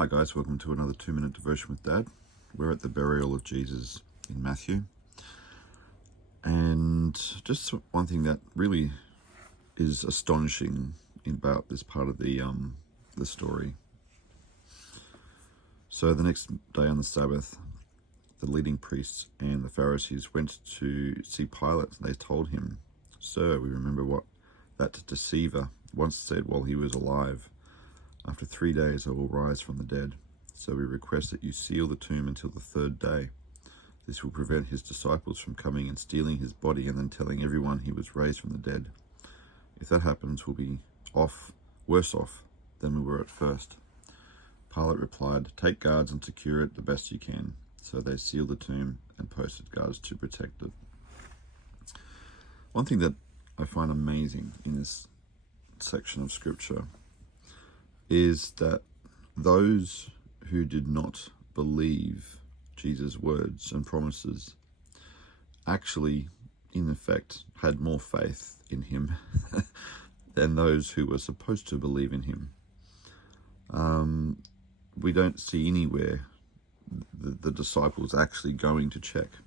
Hi guys, welcome to another 2-minute devotion with Dad. We're at the burial of Jesus in Matthew. And just one thing that really is astonishing about this part of the story. So the next day on the Sabbath, the leading priests and the Pharisees went to see Pilate. They told him, "Sir, we remember what that deceiver once said while he was alive. After 3 days I will rise from the dead. So we request that you seal the tomb until the third day. This will prevent his disciples from coming and stealing his body and then telling everyone he was raised from the dead. If that happens, we'll be worse off than we were at first." Pilate replied, "Take guards and secure it the best you can." So they sealed the tomb and posted guards to protect it. One thing that I find amazing in this section of scripture is that those who did not believe Jesus' words and promises actually, in effect, had more faith in him than those who were supposed to believe in him. We don't see anywhere the disciples actually going to check.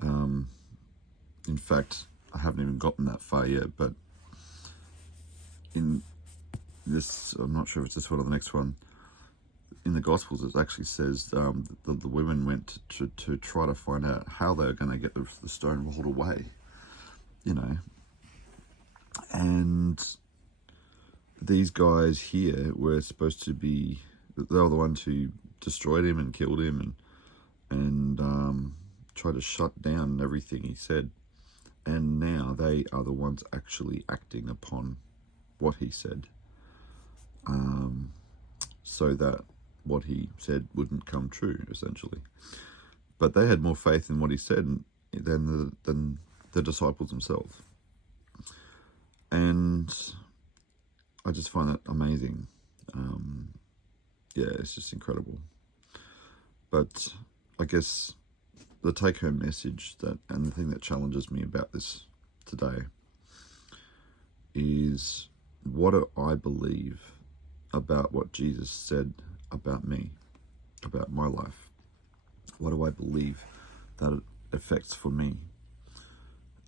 In fact, I haven't even gotten that far yet, but in this, I'm not sure if it's this one or the next one, in the Gospels it actually says the women went to try to find out how they were going to get the stone rolled away, and these guys here were supposed to be, they were the ones who destroyed him and killed him and tried to shut down everything he said, and now they are the ones actually acting upon what he said, so that what he said wouldn't come true, essentially. But they had more faith in what he said than the disciples themselves. And I just find that amazing. It's just incredible. But I guess the take-home message and the thing that challenges me about this today is, what do I believe about what Jesus said about me, about my life? What do I believe that it affects for me?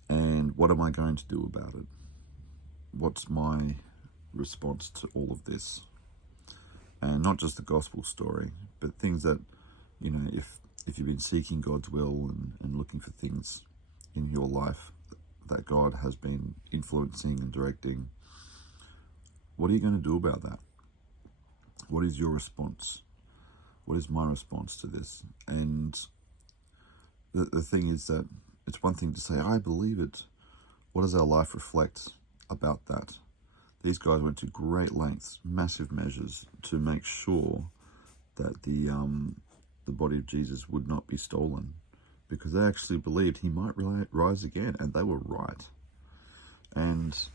And what am I going to do about it? What's my response to all of this? And not just the gospel story, but things that, if you've been seeking God's will and looking for things in your life that God has been influencing and directing, what are you going to do about that? What is your response? What is my response to this? And the thing is that it's one thing to say, I believe it. What does our life reflect about that? These guys went to great lengths, massive measures, to make sure that the body of Jesus would not be stolen, because they actually believed he might rise again, and they were right. And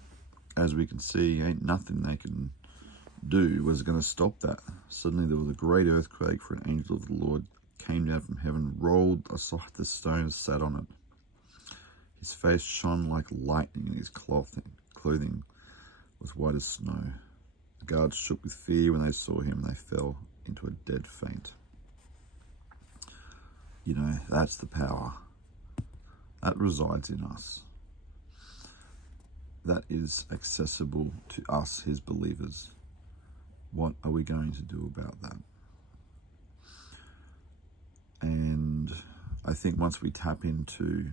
as we can see, ain't nothing they can do was going to stop that. Suddenly there was a great earthquake, for an angel of the Lord came down from heaven, rolled aside the stone, and sat on it. His face shone like lightning, and his clothing was white as snow. The guards shook with fear when they saw him, and they fell into a dead faint. That's the power that resides in us, that is accessible to us, his believers. What are we going to do about that? And I think once we tap into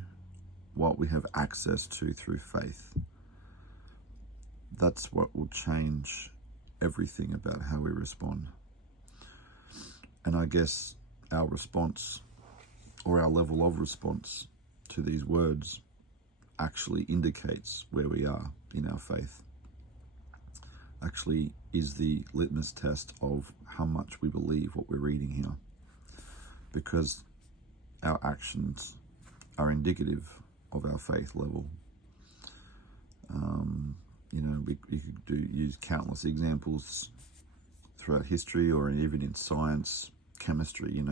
what we have access to through faith, that's what will change everything about how we respond. And I guess our response, or our level of response to these words, actually indicates where we are in our faith. Actually is the litmus test of how much we believe what we're reading here, because our actions are indicative of our faith level. We could use countless examples throughout history, or even in science, chemistry,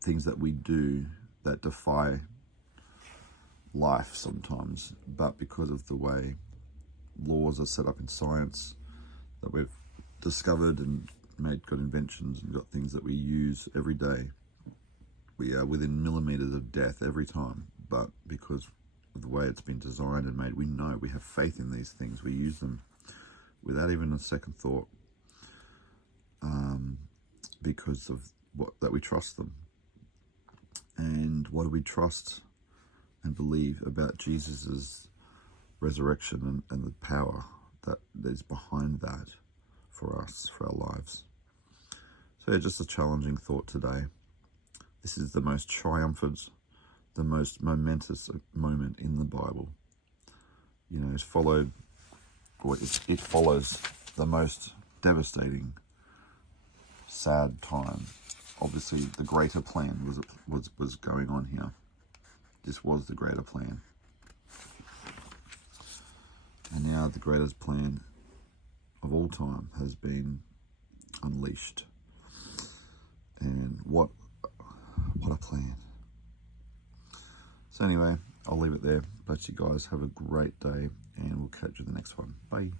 things that we do that defy life sometimes, but because of the way laws are set up in science that we've discovered and made, got inventions and got things that we use every day. We are within millimeters of death every time, but because of the way it's been designed and made, we know, we have faith in these things. We use them without even a second thought, because of that we trust them. And what do we trust and believe about Jesus's resurrection and the power that is behind that for us, for our lives? So yeah, just a challenging thought today. This is the most triumphant, the most momentous moment in the Bible. You know, it follows the most devastating, sad time. Obviously, the greater plan was going on here. This was the greater plan. And now the greatest plan of all time has been unleashed. And what a plan. So anyway, I'll leave it there. Bless you guys. Have a great day, and we'll catch you in the next one. Bye.